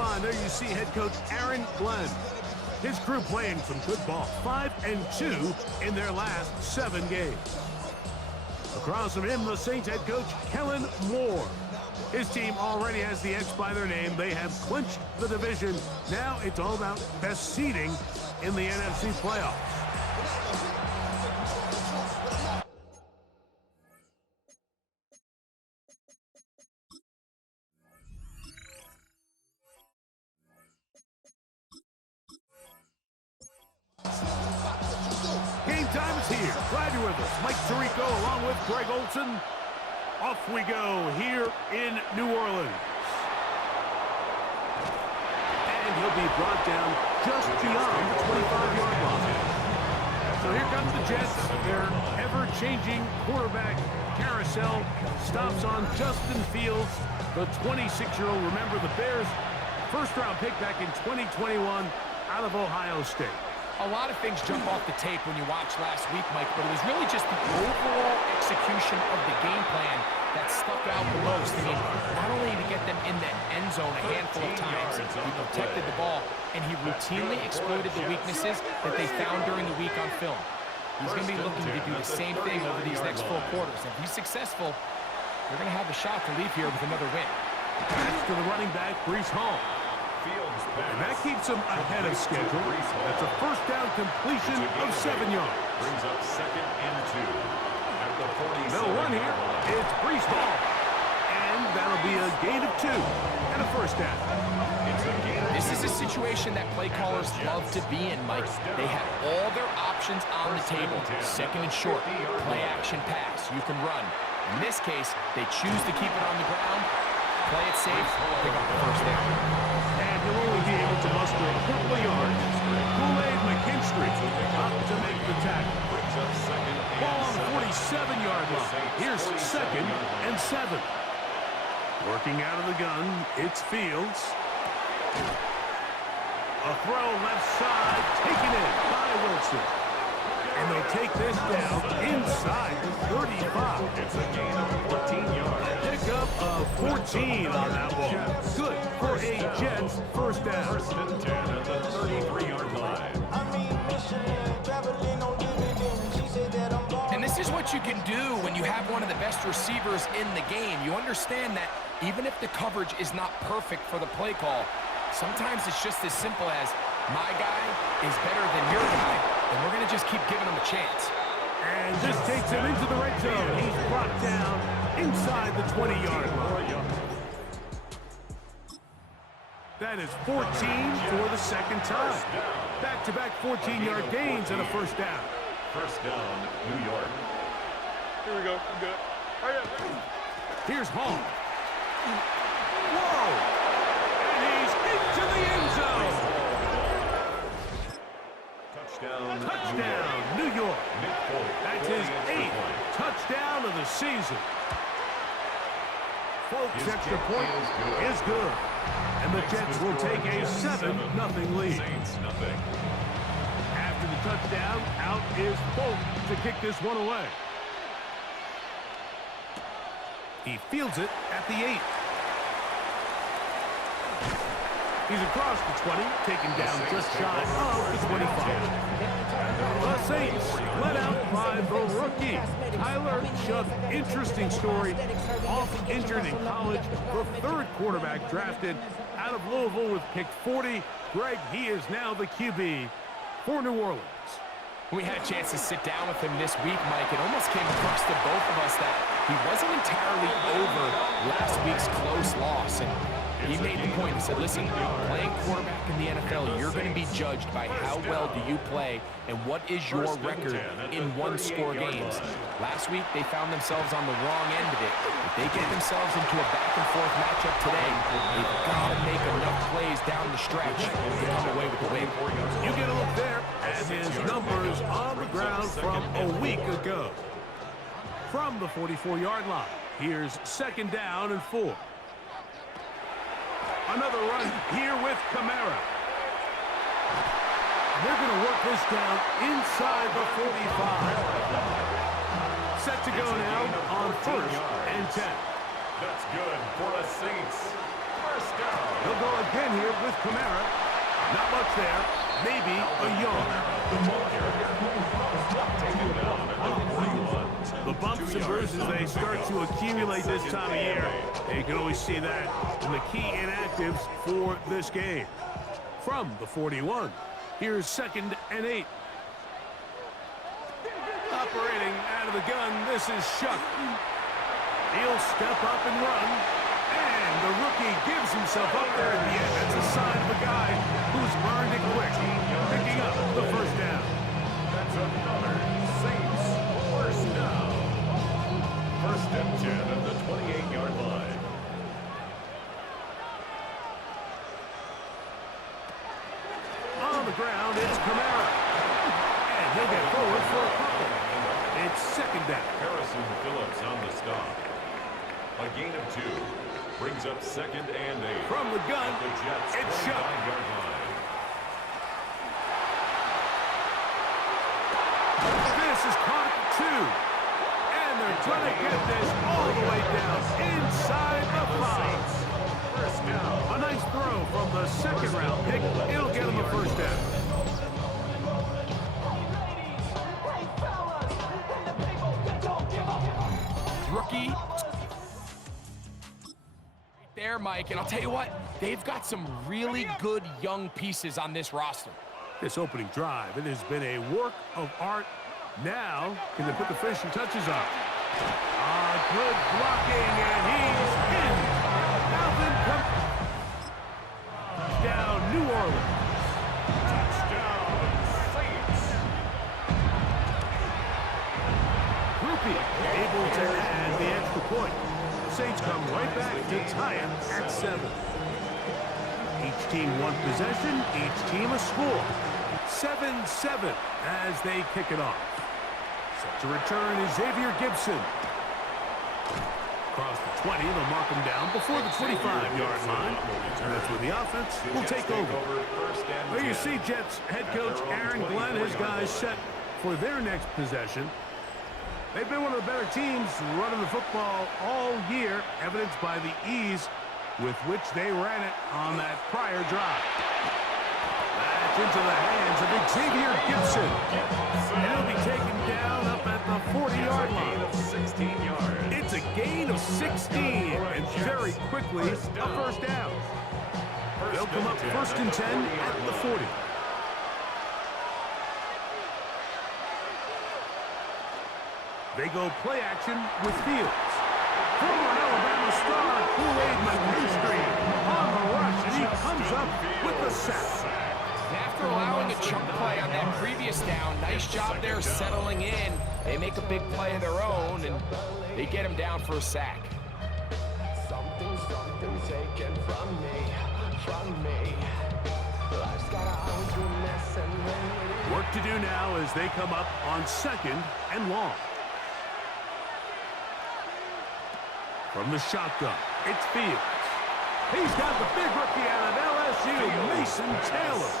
sideline, there you see head coach Aaron Glenn. His crew playing some good ball, 5-2 in their last 7 games. Across from him, the Saints head coach Kellen Moore. His team already has the X by their name. They have clinched the division. Now it's all about best seeding in the NFC playoffs. Game time is here. Glad you're with us. Mike Tirico along with Greg Olson. Off we go here in New Orleans. And he'll be brought down just beyond the 25-yard line. So here comes the Jets. Their ever-changing quarterback carousel stops on Justin Fields, the 26-year-old. Remember, the Bears' first-round pick back in 2021 out of Ohio State. A lot of things jump off the tape when you watch last week, Mike, but it was really just the overall execution of the game plan that stuck out the most. I mean, not only to get them in the end zone a handful of times, he protected the ball, and he routinely exploited the weaknesses that they found during the week on film. He's going to be looking to do the same thing over these next 4 quarters. If he's successful, they're going to have a shot to leave here with another win. That's to the running back, Breece Hall. And that keeps him ahead of schedule. That's a first down completion of 7 yards. Brings up 2nd and 2. At the 47. They'll run here. It's Breece Hall. And that'll be a gain of 2 and a first down. This is a situation that play callers love to be in, Mike. They have all their options on the table. 2nd and short, play action pass. You can run. In this case, they choose to keep it on the ground, play it safe, pick up the first down. And he'll only be able to muster a couple of yards. Kool-Aid McKinstry up to make the tackle. Ball on the 47-yard line. Here's 2nd and 7. Working out of the gun, it's Fields. A throw left side, taken in by Wilson. And they'll take this down inside the 35. It's a gain of 14 yards. Pickup of 14 on that ball. Good for a Jets first down. 1st and 10 at the 33-yard line. And this is what you can do when you have one of the best receivers in the game. You understand that even if the coverage is not perfect for the play call, sometimes it's just as simple as my guy is better than your guy, and we're going to just keep giving him a chance. And this takes him into the red zone. He's brought down inside the 20-yard line. That is 14 for the 2nd time. Back-to-back 14-yard gains and a first down. First down, New York. Here we go. I'm good. Hurry up. Here's Hall. Whoa! And he's into the end zone. Touchdown, New York. That's his 8th touchdown of the season. Folks, extra point is good. And the Jets will take a 7-0 lead. After the touchdown, out is Folk to kick this one away. He fields it at the 8. He's across the 20, taken down just shy of the 25. The Saints let out by the rookie, Tyler Shough. Interesting story. Off injured in college, the 3rd quarterback drafted out of Louisville with pick 40. Greg, he is now the QB for New Orleans. We had a chance to sit down with him this week, Mike. It almost came across to both of us that he wasn't entirely over last week's close loss. And he made the point. He said, listen, playing quarterback in the NFL, you're going to be judged by how well do you play and what is your record in one-score games. Last week, they found themselves on the wrong end of it. If they get themselves into a back-and-forth matchup today, they've got to make enough plays down the stretch to come away with the win. You get a look there at his numbers on the ground from a week ago. From the 44-yard line, here's 2nd down and 4. Another run here with Kamara. And they're going to work this down inside the 45. Set to go now on 1st and 10. That's good for the Saints. First He'll go again here with Kamara. Not much there. Maybe a yard. The bumps and bruises, they start to accumulate this time of year. And you can always see that in the key inactives for this game. From the 41, here's 2nd and 8. Operating out of the gun, this is Shuck. He'll step up and run. And the rookie gives himself up there at the end. That's a sign of a guy who's learned it quick. Picking up the first down. That's another Saints first down. 1st and 10 at the 28-yard line. On the ground, it's Kamara. And he'll get forward for a couple. It's 2nd down. Harrison Phillips on the stop. A gain of 2. Brings up 2nd and 8. From the gun, The Jets' it's Shuck. 29-yard line. This is caught at 2. And they're going to get this all the way down inside the 5. First down. A nice throw from the 2nd-round pick. It'll get him a first down. Rookie. There, Mike, and I'll tell you what, they've got some really good young pieces on this roster. This opening drive, it has been a work of art. Now, can they put the finishing touches on? Good blocking, and he's in. Alvin comes down, New Orleans. Touchdown, Saints. Groupie able to add the extra point. Saints come right back to tie it at 7. Each team one possession, each team a score. 7-7 as they kick it off. Set to return is Xavier Gibson. Across the 20, they'll mark him down before the 25-yard line. And that's where the offense will take over. There you see Jets head coach Aaron Glenn, his guys set for their next possession. They've been one of the better teams running the football all year, evidenced by the ease with which they ran it on that prior drive. That's into the hands of Xavier Gibson. And he'll be taken down up at the 40-yard line. 16 yards. It's a gain of 16, and very quickly a first down. They'll come up 1st and 10 at the 40. They go play action with Fields. Former Alabama star Kool-Aid McKinstry on the rush, and he comes up with the sack. After allowing a chunk play on that previous down, nice job there settling in. They make a big play of their own, and they get him down for a sack. Something taken from me. Life's got always been messing with me. Work to do now as they come up on 2nd and long. From the shotgun, it's Fields. He's got the big rookie out of LSU, Mason Taylor.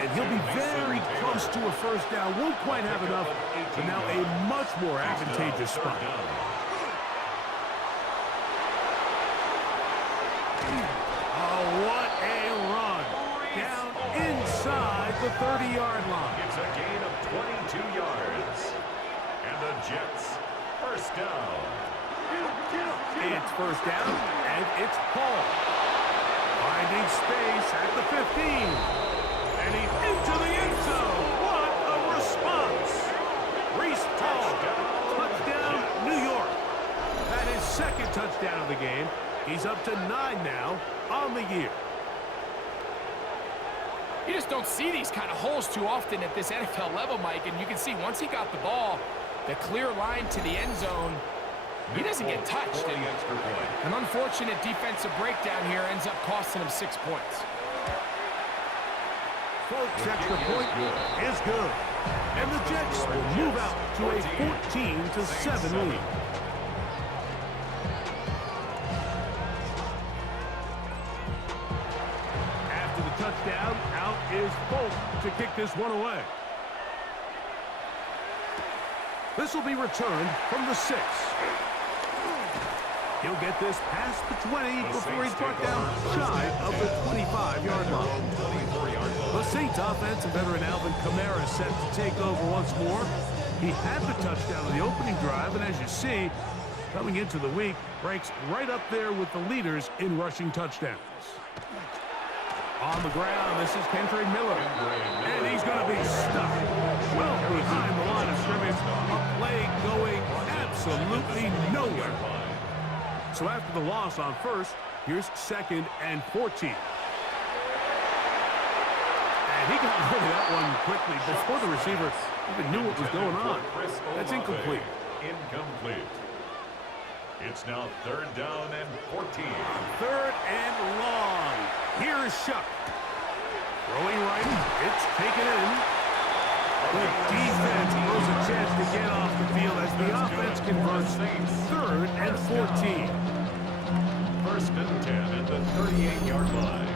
And he'll be very close to a first down. Won't quite have enough, but now a much more advantageous spot. Oh, what a run. Down inside the 30-yard line. It's a gain of 22 yards. And the Jets, first down. It's first down, and it's Paul. Finding space at the 15. And he's into the end zone. What a response. Reese Paul, touchdown, New York. That is 2nd touchdown of the game. He's up to 9 now on the year. You just don't see these kind of holes too often at this NFL level, Mike, and you can see once he got the ball, the clear line to the end zone, he doesn't get touched. And an unfortunate defensive breakdown here ends up costing him 6 points. Folks, extra point is good. And the Jets will move out to a 14-7 lead. After the touchdown, out is Folk to kick this one away. This will be returned from the 6. He'll get this past the 20 before he's brought down shy of the 25-yard line. The Saints offense and veteran Alvin Kamara set to take over once more. He had the touchdown on the opening drive, and as you see, coming into the week, ranks right up there with the leaders in rushing touchdowns. On the ground, this is Kendrick Miller, and he's going to be stuck well behind the line of scrimmage. A play going absolutely nowhere. So after the loss on first, here's 2nd and 14. And he got rid of that one quickly before the receiver even knew what was going on. That's incomplete. Incomplete. It's now 3rd down and 14. 3rd and long. Here is Shuck. Throwing right. It's taken in. The defense blows a chance to get off the field as the offense converts 3rd and 14. 1st and 10 at the 38-yard line.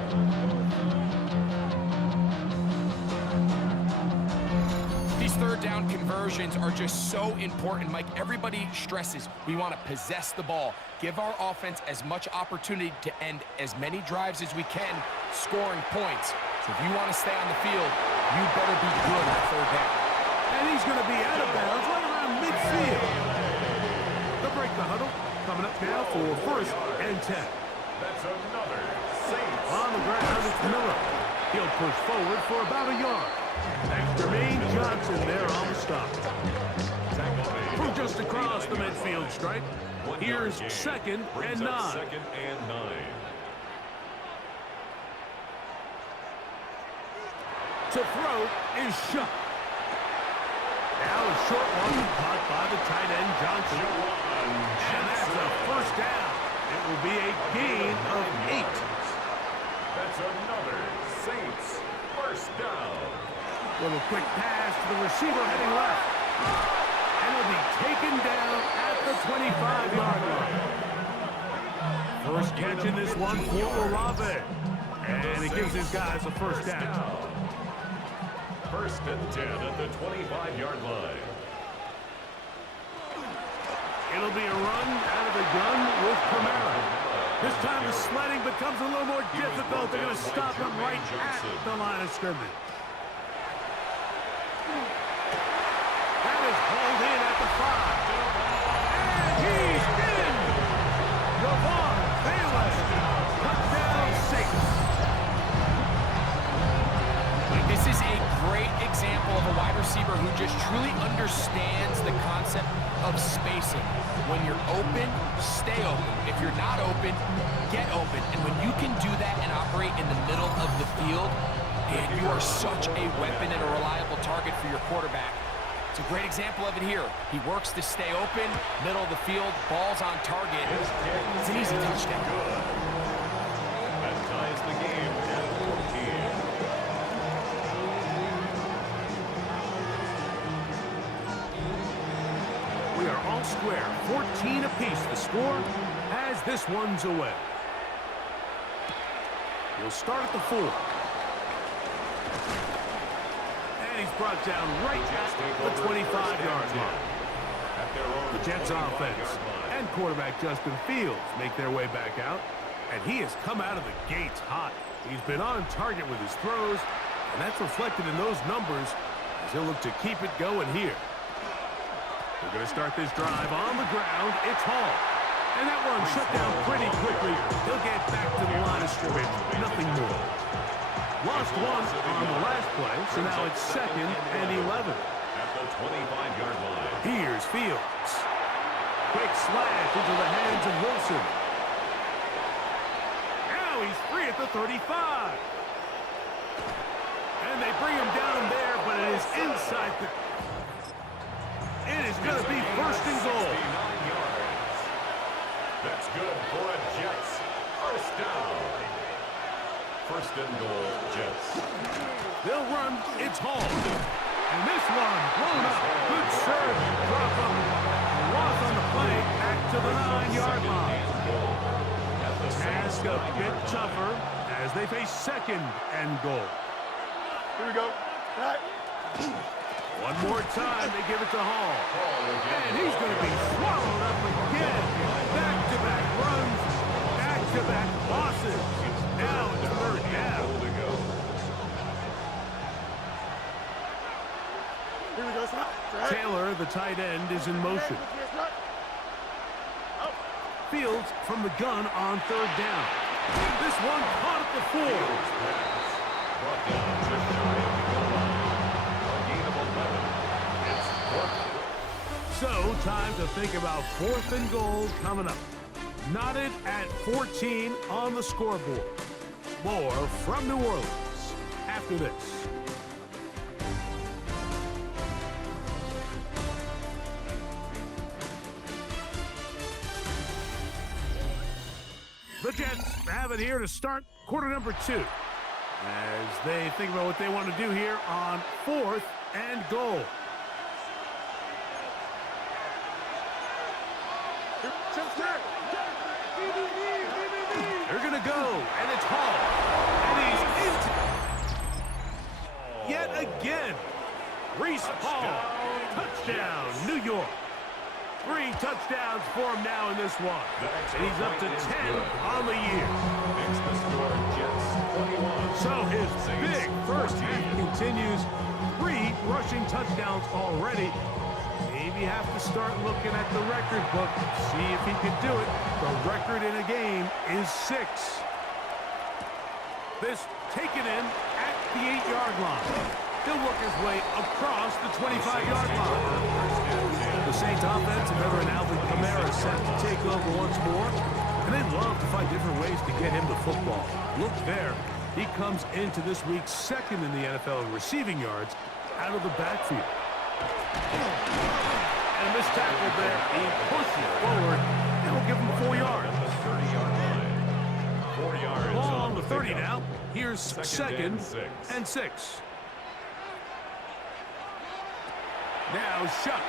These 3rd down conversions are just so important, Mike. Everybody stresses we want to possess the ball, give our offense as much opportunity to end as many drives as we can, scoring points. So if you want to stay on the field, you better be good on 3rd down. And he's going to be out of bounds right around midfield. They'll break the huddle. Coming up now for 1st and 10. That's another Saints. On the ground, it's Miller. He'll push forward for about a yard. That's Jermaine Johnson there on the stop. From just across the midfield stripe, here's 2nd and 9. 2nd and 9. To throw is Shuck. Now a short one caught by the tight end Johnson. And that's a 1st down. It will be a gain of 8. That's another Saints 1st down. Little quick pass to the receiver heading left. And he'll be taken down at the 25-yard line. First catch in this one for Olave. And it gives his guys a 1st down. 1st and 10 at the 25-yard line. It'll be a run out of the gun with Kamara. This time the sledding becomes a little more difficult. They're going to stop him right at the line of scrimmage. That is hauled in at the 5. And he's in! Javon Bailey. Touchdown Saints. This is a great example of a wide receiver who just truly understands the concept of spacing. When you're open, stay open. If you're not open, get open. And when you can do that and operate in the middle of the field, man, you are such a weapon and a reliable target for your quarterback. It's a great example of it here. He works to stay open, middle of the field, ball's on target. It's an easy touchdown. That ties the game at 14. We are all square, 14 apiece. The score as this one's away. He'll start at the 4. And he's brought down right at the 25-yard line. The Jets offense and quarterback Justin Fields make their way back out. And he has come out of the gates hot. He's been on target with his throws, and that's reflected in those numbers as he'll look to keep it going here. We're going to start this drive on the ground. It's Hall. And that one shut down pretty quickly. He'll get back to the line of scrimmage. Nothing more. Lost one on the last play, so now it's 2nd and 11. At the 25-yard line. Here's Fields. Quick slash into the hands of Wilson. Now he's free at the 35. And they bring him down there, but it is inside the... It is going to be 1st and goal. That's good for a Jets 1st down. 1st and goal, Jets. They'll run. It's Hall. And this one blown up. Good serve. Drop up. Loss on the play. Back to the 9-yard line. Task a bit tougher as they face 2nd and goal. Here we go. All right. One more time, they give it to Hall. And he's going to be swallowed up again. Back-to-back back-to-back losses. Now it's third down. Goal to go. Here we go, stop. Right. Taylor, the tight end, is in motion. Fields from the gun on third down. This one caught at the 4. Brought down just shy of the goal line. A gain of 11. It's 4th. So, time to think about 4th and goal coming up. Knotted at 14 on the scoreboard. More from New Orleans after this. The Jets have it here to start quarter number 2 as they think about what they want to do here on 4th and goal. They're going to go, and it's Hall. And he's in. Yet again. Reese Hall. Touchdown, New York. 3 touchdowns for him now in this one. And he's up to 10 on the year. Makes the score Jets 21. So his big first half continues. 3 rushing touchdowns already. Maybe have to start looking at the record book, see if he can do it. The record in a game is 6. This taken in at the 8-yard line. He'll work his way across the 25-yard line. The Saints offense and veteran Alvin Kamara set to take over once more. And they love to find different ways to get him the football. Look there. He comes into this week 2nd in the NFL in receiving yards out of the backfield. And this tackle there, he pushes forward, and will give him 4 yards. 30-yard line. 4 yards Ball on the 30 pickup. now. Here's second and 6. Now Shuck.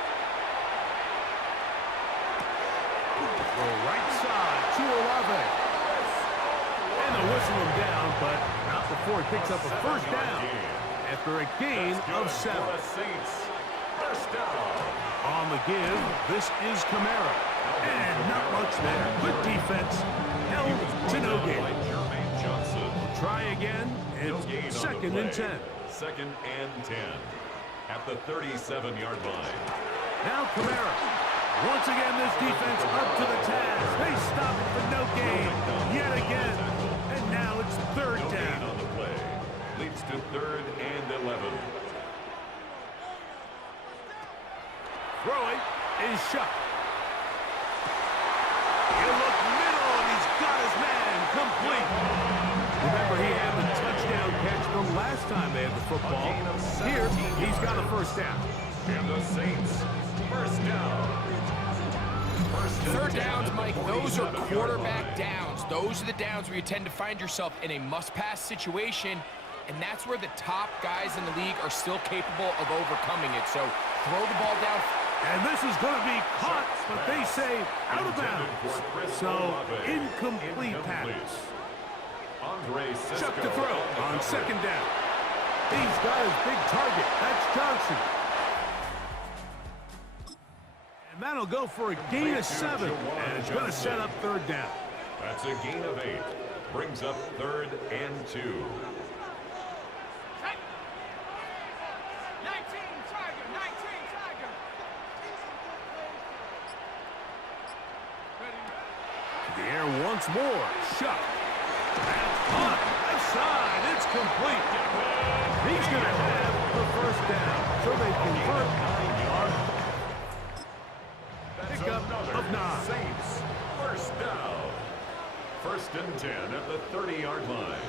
The right side to Olave. And they'll whistle him down, but not before he picks up a first down after a gain of 7. For the Saints. First down. On the give, this is Kamara. And not much there. Good defense. Held to no gain. Jermaine Johnson. Try again. No gain on It's the 2nd and 10. play. 2nd and 10. At the 37-yard line. Now Kamara. Once again, this defense up to the task. They stop it for no gain yet again. And now it's third No gain down. on the play. Leads to 3rd and 11. Throwing is Shuck. You look middle, and he's got his man complete. Remember, he had the touchdown catch the last time they had the football. A gain of Here, 17 he's got a first down. And the Saints. First down. Third downs, Mike, those are quarterback downs. Those are the downs where you tend to find yourself in a must-pass situation, and that's where the top guys in the league are still capable of overcoming it. So throw the ball down. And this is going to be caught, but they say out of bounds. So, incomplete pass. Chuck to throw on 2nd down. He's got his big target. That's Johnson. And that'll go for a gain of 7. And it's going to set up 3rd down. That's a gain of 8. Brings up 3rd and 2. The air once more. Shuck. That's caught. Left side. It's complete. He's going to have the first down. So they convert on pickup of 9. Saints. First down. 1st and 10 at the 30-yard line.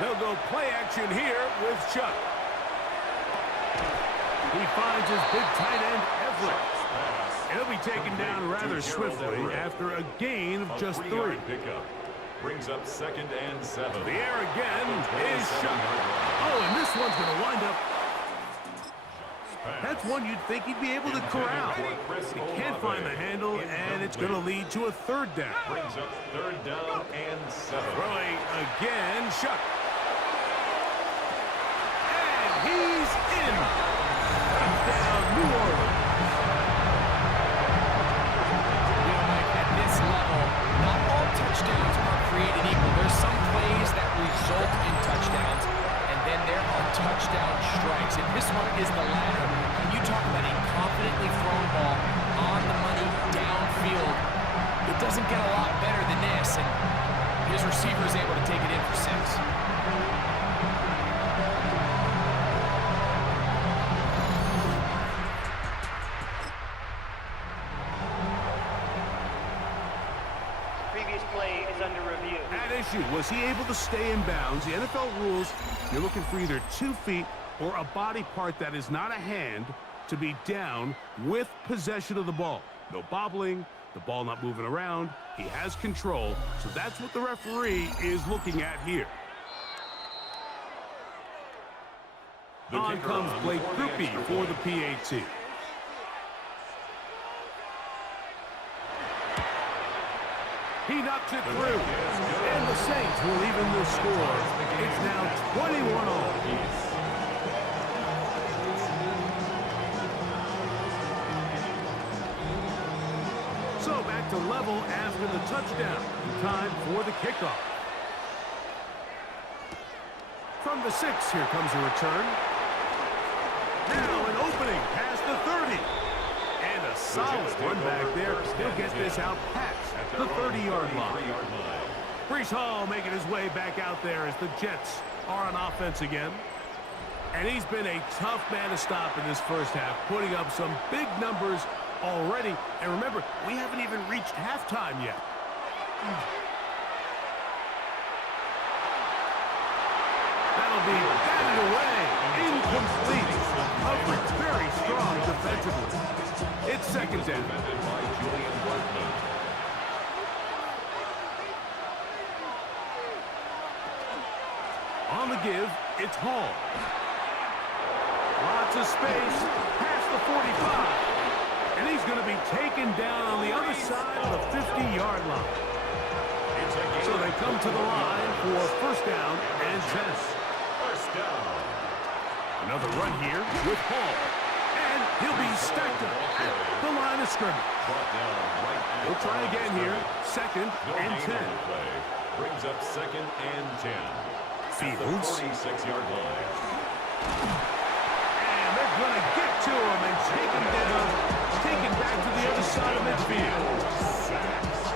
They'll go play action here with Chuck. He finds his big tight end, Everett. He'll be taken down rather swiftly after a gain of just 3. Pickup. Brings up 2nd and 7. The air again is Chuck. Oh, and this one's going to wind up. That's one you'd think he'd be able to corral. He can't find the handle, and it's going to lead to a 3rd down. Brings up 3rd down and 7. Throwing again, Chuck. And he's in. Touchdown, New Orleans. You know, Mike, at this level, not touchdown strikes, and this one is the latter. When you talk about a confidently thrown ball on the money downfield, it doesn't get a lot better than this, and his receiver is able to take it in for 6. Previous play is under review. At issue, was he able to stay in bounds? The NFL rules, you're looking for either 2 feet or a body part that is not a hand to be down with possession of the ball. No bobbling, the ball not moving around. He has control, so that's what the referee is looking at here. On comes Blake Grupe for the PAT. He knocks it through, and the Saints will even the score. It's now 21-all. So back to level after the touchdown. Time for the kickoff. From the 6, here comes a return. Now an opening past the 30. And a solid run back there. He'll get this out past the 30-yard line. Breece Hall making his way back out there as the Jets are on offense again. And he's been a tough man to stop in this first half, putting up some big numbers already. And remember, we haven't even reached halftime yet. That'll be batted away. Incomplete. Coverage very strong defensively. It's second down. On the give, it's Hall. Lots of space past the 45. And he's going to be taken down on the other side of the 50-yard line. So they come to the line for first down and 10. First down. Another run here with Hall. And he'll be stacked up at the line of scrimmage. We'll try again here. Second and 10. Brings up second and 10. Fields. 46-yard line. And they're going to get to him and take him down. Taken back to the other side of midfield.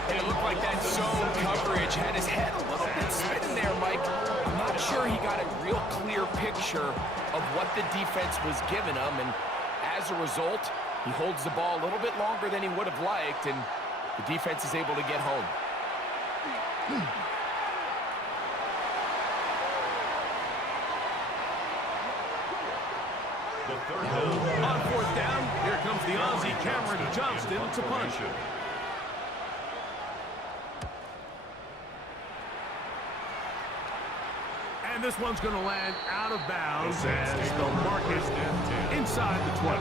And it looked like that zone coverage had his head a little bit spinning there, Mike. I'm not sure he got a real clear picture of what the defense was giving him, and as a result, he holds the ball a little bit longer than he would have liked, and the defense is able to get home. On fourth down, here comes the Aussie Cameron Johnston to punch. And this one's going to land out of bounds as they'll mark it inside the 20.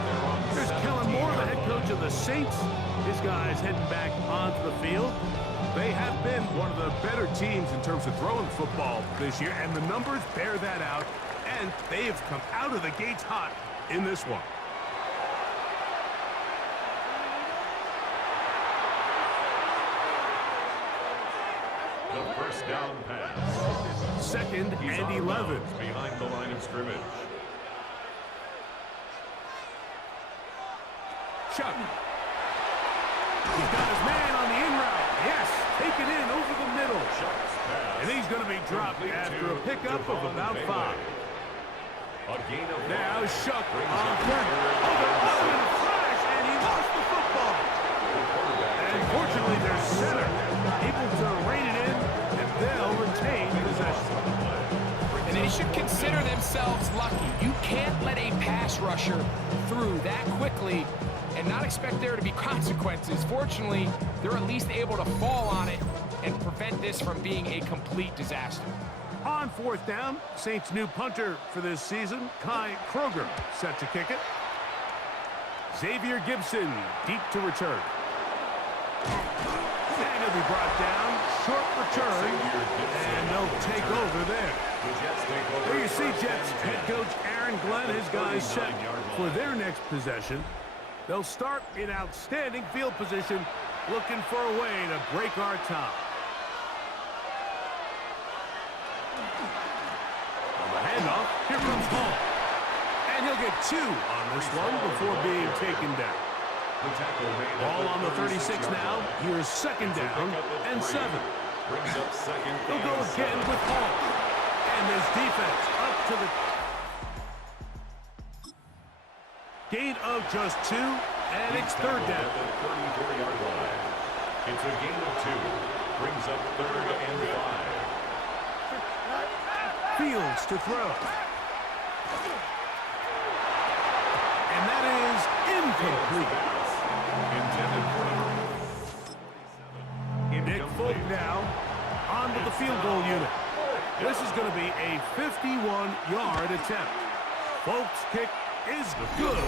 There's Kellen Moore, the head coach of the Saints. His guys heading back onto the field. They have been one of the better teams in terms of throwing football this year, and the numbers bear that out, and they have come out of the gates hot in this one. The first down pass. Second and 11. Behind the line of scrimmage. Chuck. He's got his man on the in route. Yes, taken in over the middle. And he's going to be dropped after a pickup of about 5. Now Shuck on third. Oh, they're on in a flash, and he lost the football. And fortunately, their center able to rein it in, and they'll retain possession. And they should consider themselves lucky. You can't let a pass rusher through that quickly and not expect there to be consequences. Fortunately, they're at least able to fall on it and prevent this from being a complete disaster. On fourth down, Saints' new punter for this season, Kai Kroger, set to kick it. Xavier Gibson, deep to return. And he'll be brought down, short return, and they'll take over there. There you see Jets head coach Aaron Glenn, his guys set for their next possession. They'll start in outstanding field position, looking for a way to break our tie. On the handoff, here comes Hall. They'll get 2 on this one before being taken down. Ball on the 36 now. Here's second down and 7. They'll go again with Hall. And this defense up to the gain of just 2, and it's third down. It's a gain of 2. Brings up third and 5. Fields to throw. And that is incomplete. Nick Folk now onto the field goal unit. This is going to be a 51-yard attempt. Folk's kick is good.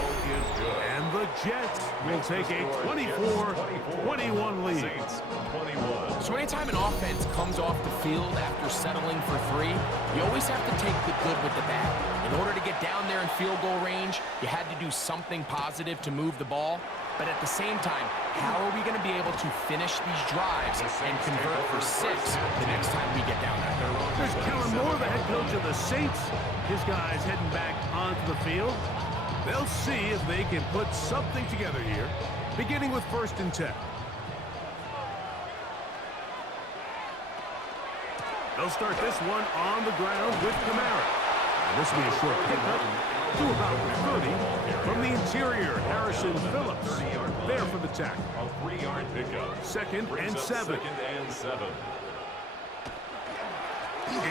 And the Jets will take a 24-21 lead. So anytime an offense comes off the field after settling for 3, you always have to take the good with the bad. In order to get down there in field goal range, you had to do something positive to move the ball. But at the same time, how are we going to be able to finish these drives and convert for 6 the next time we get down there? There's Kellen Moore, the head coach of the Saints. His guys heading back onto the field. They'll see if they can put something together here, beginning with 1st and 10. They'll start this one on the ground with Kamara. And this will be a short pickup to about 30 from the interior. Harrison Phillips there for the tackle. A 3-yard pickup. Second and 7.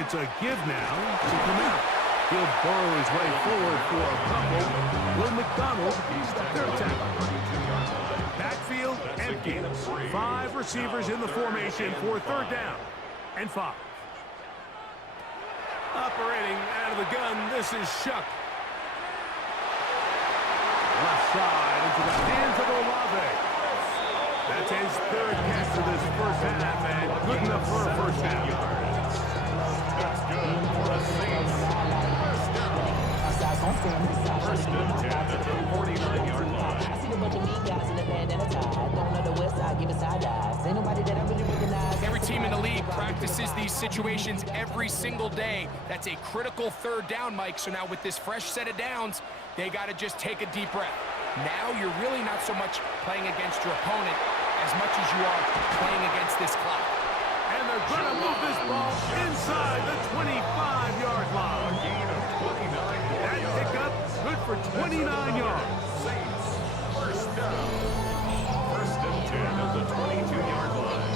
It's a give now to Kamara. He'll burrow his way forward for a couple. Will McDonald, their tackle. Backfield empty. 5 receivers in the formation for third down and 5. Operating out of the gun, this is Shuck. Left side into the hands of Olave. That's his 3rd catch of this first half, and good enough for a first down. That's good for a Saints. First and 10 at the 49-yard line. I see a bunch of mean guys in the band and a tie. Going on the west side, giving side eyes. Ain't nobody that I really recognize. Every team in the league practices these situations every single day. That's a critical third down, Mike. So now with this fresh set of downs, they got to just take a deep breath. Now you're really not so much playing against your opponent as much as you are playing against this clock. And they're going to move this ball inside the 25-yard line. That pickup good for 29 yards. Saints, first down. First and 10 at the 22-yard line.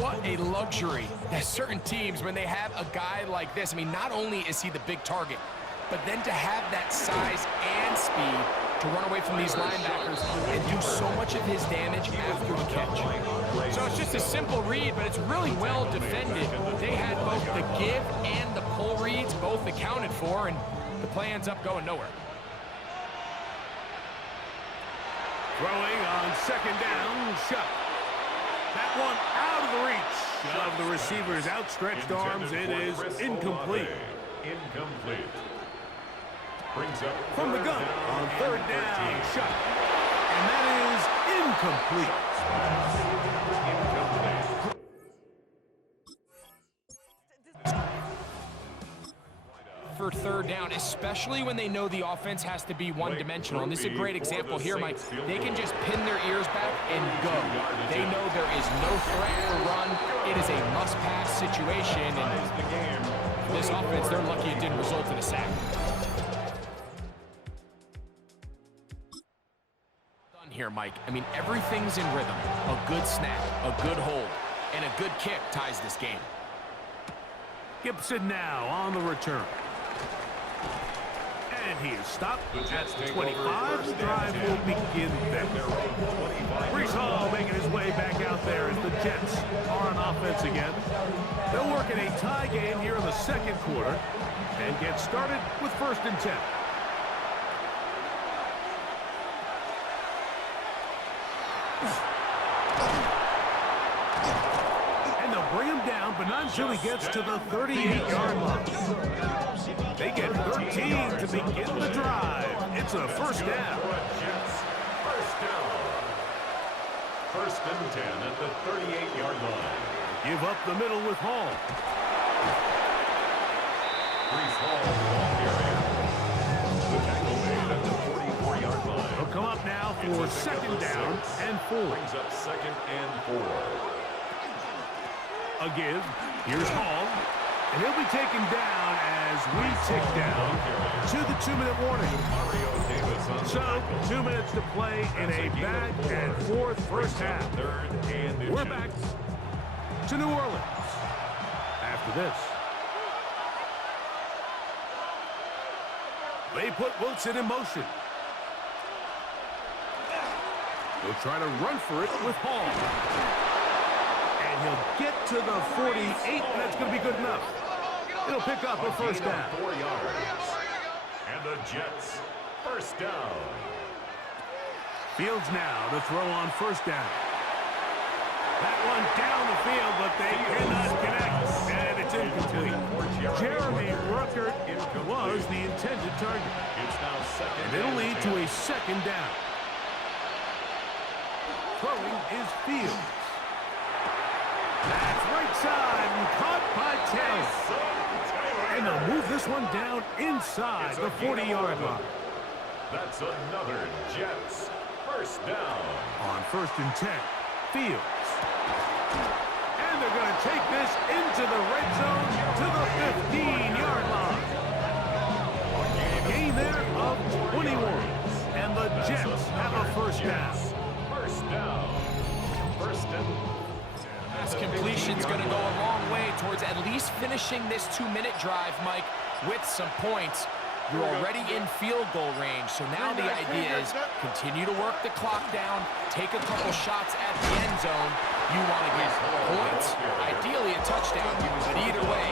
What a luxury that certain teams, when they have a guy like this, I mean, not only is he the big target, but then to have that size and speed to run away from these linebackers and do so much of his damage after the catch. So it's just a simple read, but it's really well defended. They had both the give and the pull reads both accounted for, and the play ends up going nowhere. Throwing on second down, Shuck. That one out of the reach of the receiver's outstretched arms. It is incomplete. Incomplete. Brings up From the gun on third down, Shuck. And that is incomplete. For third down, especially when they know the offense has to be one-dimensional. And this is a great example here, Mike. They can just pin their ears back and go. They know there is no threat for run. It is a must-pass situation. And this offense, they're lucky it didn't result in a sack. Done here, Mike. I mean, everything's in rhythm. A good snap, a good hold, and a good kick ties this game. Gibson now on the return. And he is stopped at 25. The drive will begin there. Brees Hall making his way back out there as the Jets are on offense again. They'll work in a tie game here in the second quarter and get started with 1st and 10. And they'll bring him down, but not until he gets to the 38-yard line. They get 13 to begin the drive. It's a first down. First down. First and 10 at the 38-yard line. Give up the middle with Hall. Brees Hall, ball carrier. The tackle made at the 44-yard line. He'll come up now for second down and 4. Brings up second and 4. A give. Here's Hall. And he'll be taken down as we tick down to the 2-minute warning. Mario Davis on the So, tackle. 2 minutes to play in a back and forth first half. Third and We're inches. back to New Orleans after this. They put Wilson in motion. He'll try to run for it with Hall. And he'll get to the 48, and that's going to be good enough. He'll pick up a first down. 4 yards. And the Jets, first down. Fields now to throw on first down. That one down the field, but they cannot connect, and it's incomplete. Jeremy Ruckert was the intended target. It's now second. And it'll lead to a second down. Throwing is Fields. That's right side and caught by Taylor. And they'll move this one down inside the 40-yard line. That's another Jets first down. On first and 10, Fields. And they're going to take this into the red zone to the 15-yard line. Gain there of 21. And the Jets have a first down. First down. First and Pass completion's going to go a long way towards at least finishing this 2-minute drive, Mike, with some points. You're already in field goal range, so now the idea is continue to work the clock down, take a couple shots at the end zone. You want to get points, ideally a touchdown, but either way,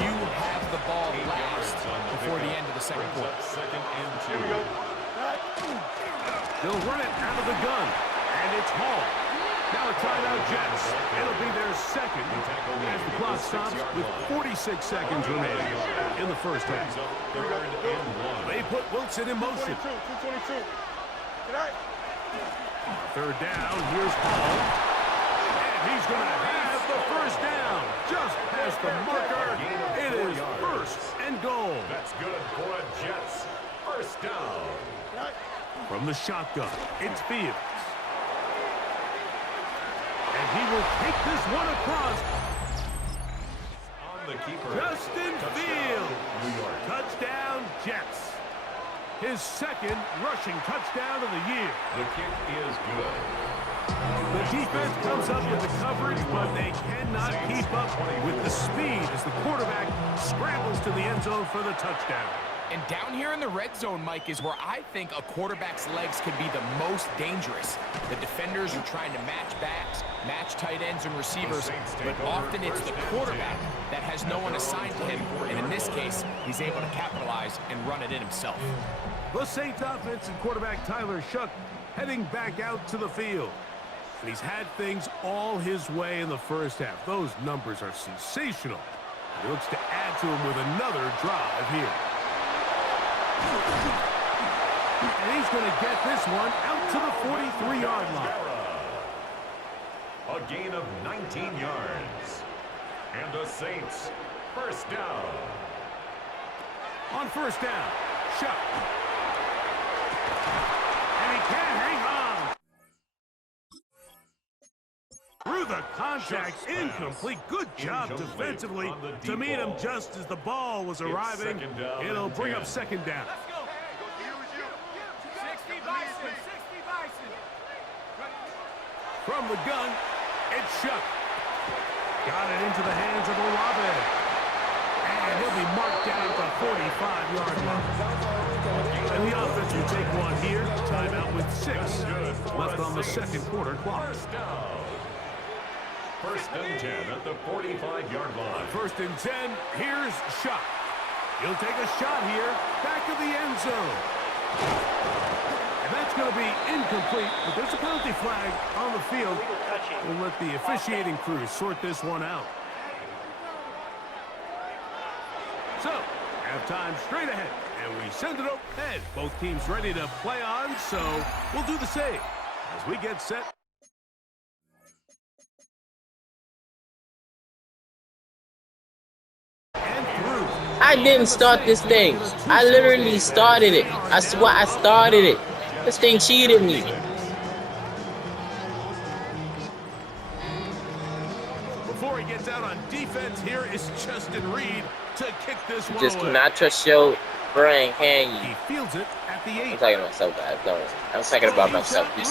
you have the ball last before the end of the second quarter. second and 2. They'll run it out of the gun, and it's Hall. Now a timeout Jets. It'll be their second as the clock stops with 46 seconds remaining in the first half. Third and 1. They put Wilson in motion. 222. Tonight. Third down, here's Hall. And he's going to have the first down. Just past the marker. It is first and goal. That's good for a Jets first down. From the shotgun, it's Fields. And he will take this one across. On the keeper. Justin Fields. New York. Touchdown, Jets. His second rushing touchdown of the year. The kick is good. The defense comes up with the coverage, but they cannot keep up with the speed as the quarterback scrambles to the end zone for the touchdown. And down here in the red zone, Mike, is where I think a quarterback's legs can be the most dangerous. The defenders are trying to match backs, match tight ends and receivers, but often it's the quarterback that has no one assigned to him, and in this case, he's able to capitalize and run it in himself. The Saints offense and quarterback Tyler Shuck heading back out to the field. And he's had things all his way in the first half. Those numbers are sensational. And he looks to add to them with another drive here. And he's going to get this one out to the 43-yard line. A gain of 19 yards. And the Saints first down. On first down, Shuck. And he can't hang on. Through the contact, incomplete. Good job defensively to meet him just as the ball was arriving. It'll bring up second down. From the gun, it's Shuck. Got it into the hands of Olave. And he'll be marked down at the 45-yard line. And the offense will take one here. Timeout with 6 left on the second quarter clock. First and 10 at the 45-yard line. First and 10, here's Shuck. He'll take a shot here, back of the end zone. And that's going to be incomplete, but there's a penalty flag on the field. We'll let the officiating crew sort this one out. So, halftime straight ahead, and we send it over ahead. Both teams ready to play on, so we'll do the same as we get set. I didn't start this thing. I literally started it. I swear I started it. This thing cheated me. Before he gets out on defense, here is Justin Reed to kick this one Just away. cannot trust your brain, can you? He fields it at the 8. I'm talking about myself, guys. Don't. I'm talking about myself. I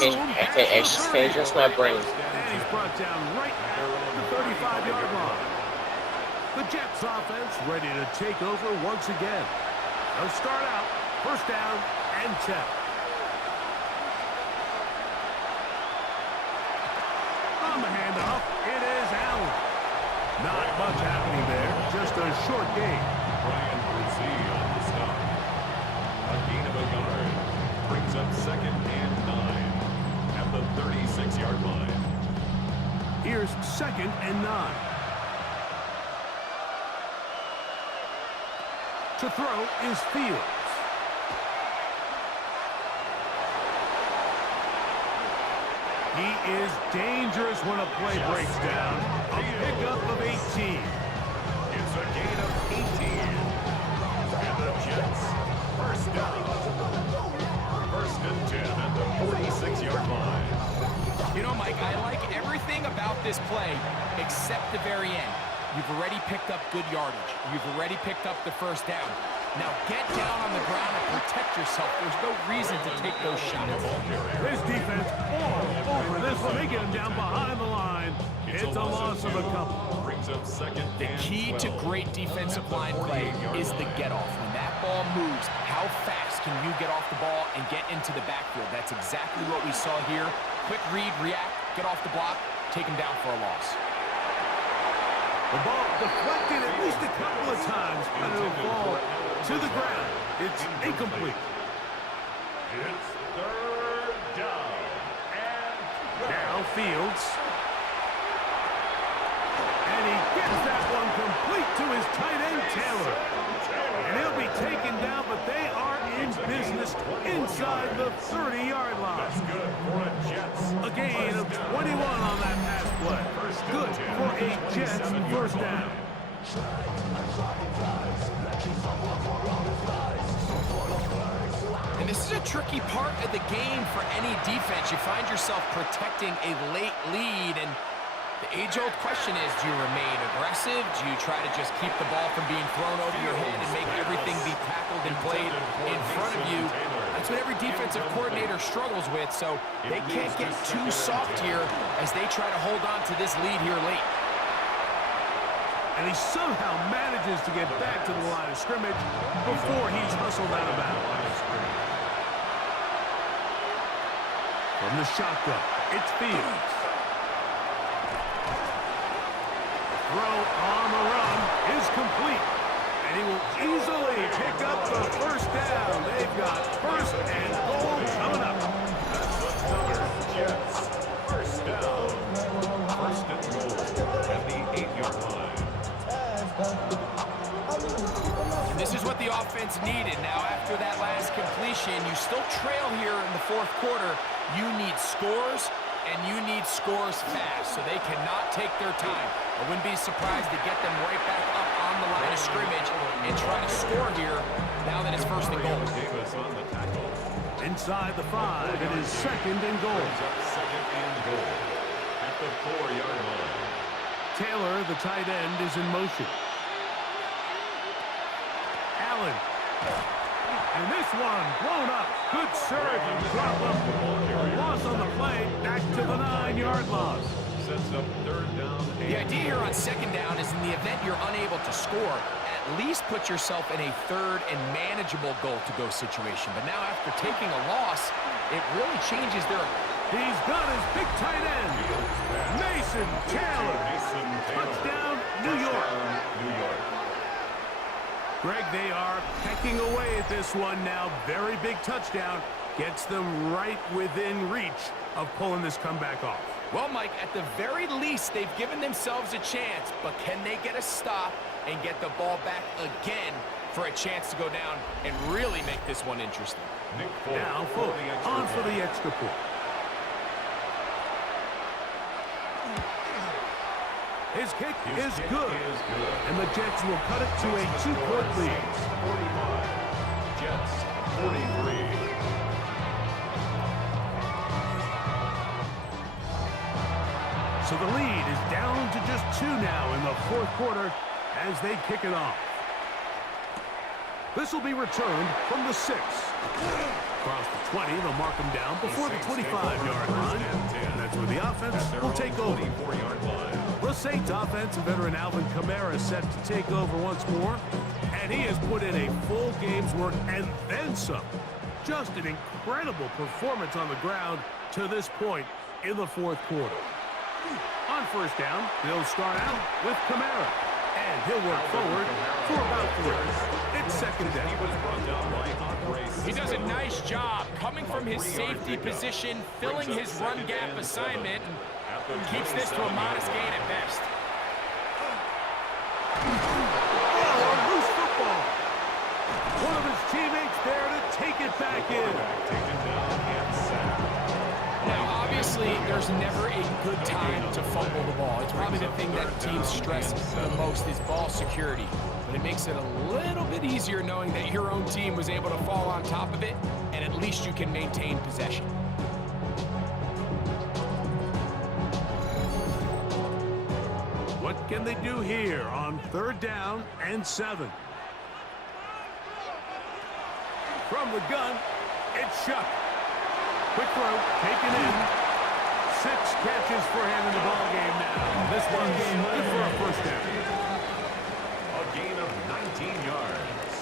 can't trust my brain. And he's brought down right at the 35-yard line. The Jets offense ready to take over once again. They'll start out first down and 10. On the handoff, it is Allen. Not much happening there, just a short gain. Brian Brucey on the stop. A gain of a yard. Brings up 2nd and 9 at the 36-yard line. Here's 2nd and 9. To throw is Fields. He is dangerous when a play breaks down. A pickup of 18. It's a gain of 18. And the Jets, first down. 1st and 10 at the 46-yard line. You know, Mike, I like everything about this play except the very end. You've already picked up good yardage. You've already picked up the first down. Now get down on the ground and protect yourself. There's no reason to take those shots. This defense all over this one. They get him down behind the line. It's a loss of a couple. Brings up 2nd The and key 12. to great defensive line play is the get-off. When that ball moves, how fast can you get off the ball and get into the backfield? That's exactly what we saw here. Quick read, react, get off the block, take him down for a loss. The ball deflected at least a couple of times, but it'll fall to the ground. It's incomplete. It's 3rd down. And Now Fields. And he gets that one complete to his tight end, Taylor. And he'll be taken down, but they are in business inside the 30-yard line. that's good for a Jets. A gain of 21 on that pass play. Good for a Jets first down. And this is a tricky part of the game for any defense. You find yourself protecting a late lead, and the age-old question is, do you remain aggressive? Do you try to just keep the ball from being thrown over your head and make everything be tackled and played in front of you? That's what every defensive coordinator struggles with, so they can't get too soft here as they try to hold on to this lead here late. And he somehow manages to get back to the line of scrimmage before he's hustled out of bounds. From the shotgun, it's Fields. Throw on the run is complete. And he will easily pick up the first down. They've got 1st and goal coming up. That's another Jets. First down. 1st and goal at the 8-yard line. This is what the offense needed. Now, after that last completion, you still trail here in the 4th quarter. You need scores, and you need scores fast, so they cannot take their time. I wouldn't be surprised to get them right back up on the line of scrimmage and try to score here now that it's 1st and goal. Davis on the tackle. Inside the 5, it is 2nd and goal. Brings up 2nd and goal at the 4-yard line. Taylor, the tight end, is in motion. Allen. And this one blown up. Good surge and drop up. A loss on the play. Back to the 9-yard loss. Sets up 3rd down. The idea here on 2nd down is in the event you're unable to score, at least put yourself in a 3rd and manageable goal-to-go situation. But now after taking a loss, it really changes their... He's got his big tight end. Mason Taylor. Touchdown, New York. New York. Greg, they are pecking away at this one now. Very big touchdown. Gets them right within reach of pulling this comeback off. Well, Mike, at the very least, they've given themselves a chance, but can they get a stop and get the ball back again for a chance to go down and really make this one interesting? Nick Ford Now Foley on for the extra point. His kick is good. And the Jets will cut it to a 2-point lead. 45. Jets 43. So the lead is down to just 2 now in the fourth quarter as they kick it off. This will be returned from the 6. Across the 20, they'll mark him down before the 25-yard line. And that's where the offense will take over. The Saints offense and veteran Alvin Kamara is set to take over once more. And he has put in a full game's work and then some. Just an incredible performance on the ground to this point in the fourth quarter. On first down, they'll start out with Kamara. And he'll work forward for about 3. It's second down. He does a nice job coming from his safety position, filling his run gap assignment, and keeps this to a modest gain at best. Oh, a loose football. One of his teammates there to take it back in. Now, obviously, there's never a good time to fumble the ball. It's probably the thing that teams stress the most is ball security. But it makes it a little bit easier knowing that your own team was able to fall on top of it, and at least you can maintain possession. What can they do here on third down and 7? From the gun, it's Shuck. Quick throw, taken in. 6 catches for him in the ball game now. This one game good for a first down. A gain of 19 yards.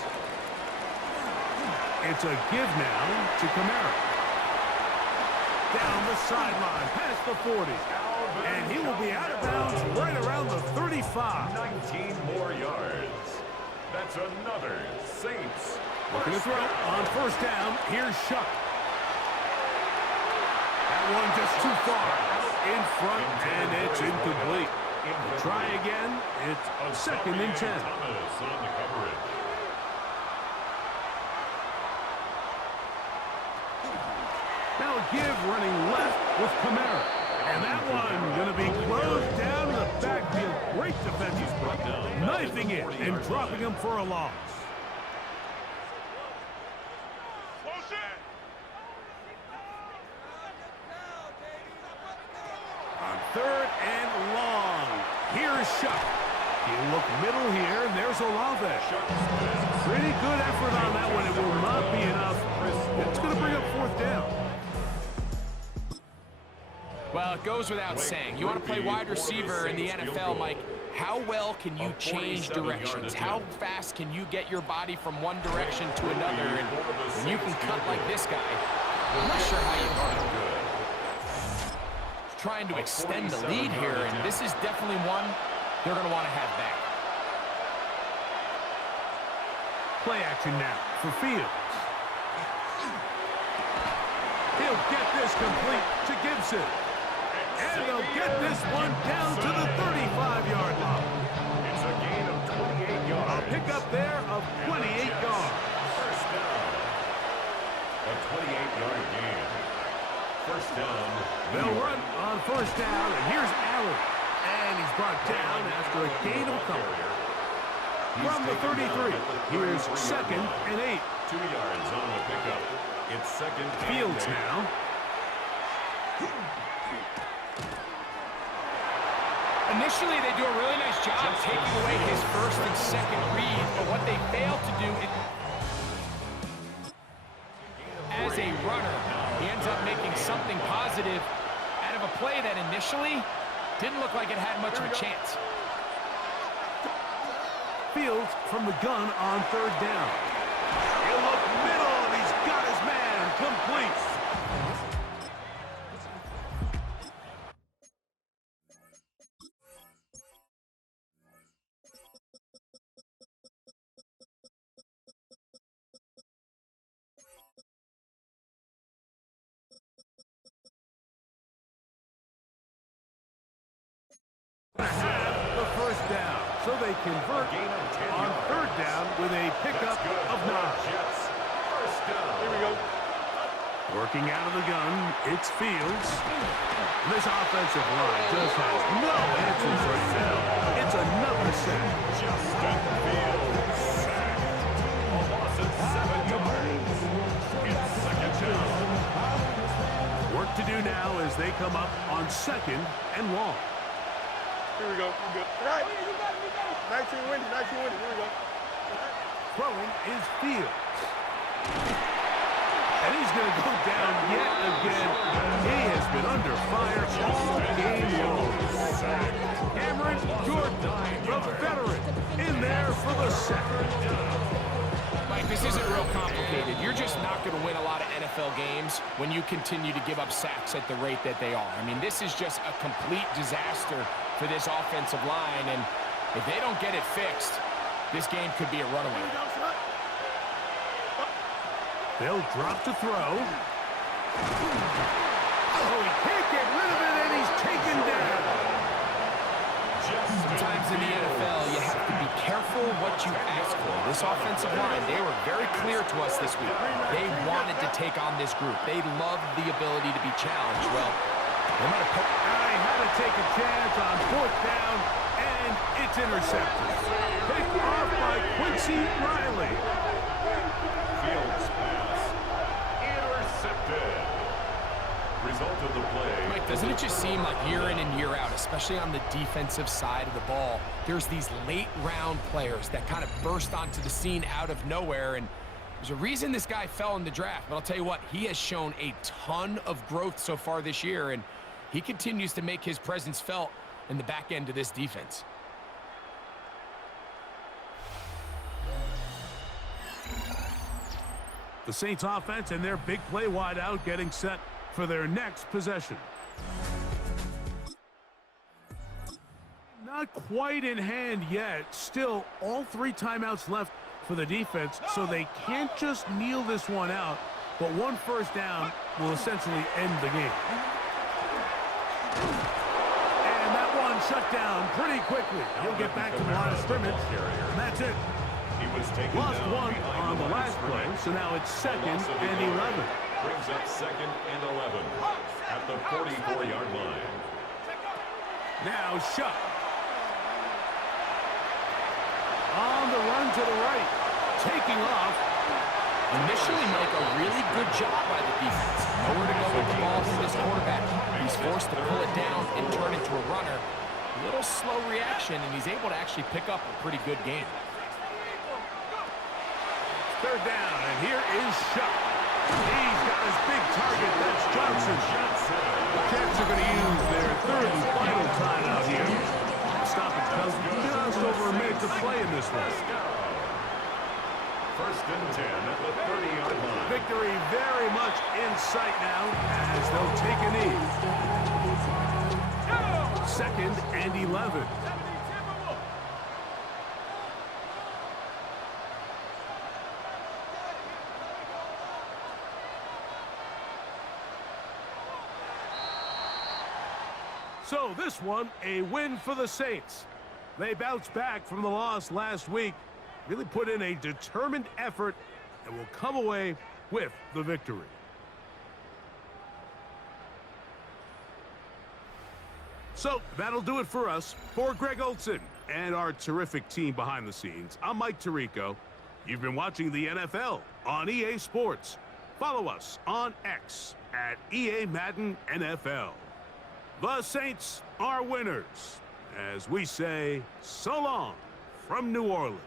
It's a give now to Kamara. Down the sideline, past the 40. And he will be out of bounds right around the 35. 19 more yards. That's another Saints. Looking to throw on first down. Here's Shuck. That one just too far. Out in front, and it's incomplete. We'll try again. It's second and 10. Thomas on the coverage. Now a give running left with Kamara. And that one going to be closed down in the backfield. Great defensive play. Knifing it and dropping him for a loss. On third and long. Here's Shuck. He'll look middle here, and there's Olave. Pretty good effort on that one. It will not be enough. It's going to bring up fourth down. Well, it goes without saying. You want to play wide receiver in the NFL, Mike. How well can you change directions? How fast can you get your body from one direction to another? And when you can cut like this guy, I'm not sure how you do it. Trying to extend the lead here, and this is definitely one they're going to want to have back. Play action now for Fields. He'll get this complete to Gibson. And he'll get this one down to the 35-yard line. It's a gain of 28 yards. A pickup there of 28 yards. First down. A 28-yard gain. First down. They'll run on first down, and here's Allen. And he's brought down after a gain of a couple. From the 33, here's second and 8. 2 yards on the pickup. It's second and Fields 8. now. Initially, they do a really nice job taking away his first and second read, but what they fail to do is, as a runner, he ends up making something positive out of a play that initially didn't look like it had much of a chance. Fields from the gun on third down. He'll look middle, and he's got his man complete. Have the first down, so they convert on third down with a pickup of 9. First down. Here we go. Working out of the gun, it's Fields. This offensive line just has no answers right now. That's another sack. Justin Fields sacked. A loss of 7 yards. It's second down. Work to do now as they come up on 2nd and long. Here we go. We good. All right. 19 windy. Here we go. Throwing is Fields. And he's going to go down yet again. He has been under fire all game long. Cameron Jordan, the veteran, in there for the second. Mike, this isn't real complicated. You're just not going to win a lot of NFL games when you continue to give up sacks at the rate that they are. I mean, this is just a complete disaster for this offensive line, and if they don't get it fixed, this game could be a runaway. They'll drop to throw. Oh, he can't get rid of it, and he's taken down. Sometimes in the NFL, you have to be careful what you ask for. This offensive line, they were very clear to us this week. They wanted to take on this group. They loved the ability to be challenged. Well, they might have I had to take a chance on 4th down, and it's intercepted. Picked off by Quincy Riley. Fields pass. Intercepted. Result of the play. Mike, doesn't it just seem like year in and year out, especially on the defensive side of the ball, there's these late-round players that kind of burst onto the scene out of nowhere, and there's a reason this guy fell in the draft, but I'll tell you what, he has shown a ton of growth so far this year, and he continues to make his presence felt in the back end of this defense. The Saints offense and their big play wideout getting set for their next possession. Not quite in hand yet. Still, all 3 timeouts left for the defense, so they can't just kneel this one out, but 1 first down will essentially end the game. And that one shut down pretty quickly. He'll get back to the line of scrimmage, and that's it. He was taken Lost down 1 on the last play, so now it's 2nd and 11. Brings up 2nd and 11 at the 44-yard line. Now Shuck. On the run to the right. Taking off. Initially, Mike, a really good job by the defense. Nowhere to go with the ball for this quarterback. He's forced to pull it down and turn into a runner. A little slow reaction, and he's able to actually pick up a pretty good game. 3rd down, and here is Shuck. He's got his big target. That's Johnson. The Jets are going to use their 3rd and final timeout here. Stoppage comes just over a minute to play in this one. 1st and 10 at the 30-yard line. Victory very much in sight now as they'll take a knee. 2nd and 11. So this one, a win for the Saints. They bounced back from the loss last week, really put in a determined effort, and will come away with the victory. So that'll do it for us. For Greg Olson and our terrific team behind the scenes, I'm Mike Tirico. You've been watching the NFL on EA Sports. Follow us on X at EA Madden NFL. The Saints are winners, as we say so long from New Orleans.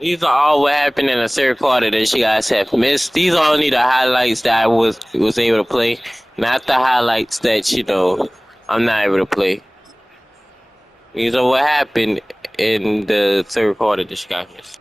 These are all what happened in the 3rd quarter that you guys have missed. These are only the highlights that I was able to play, not the highlights that, I'm not able to play. These are what happened in the 3rd quarter that you guys missed.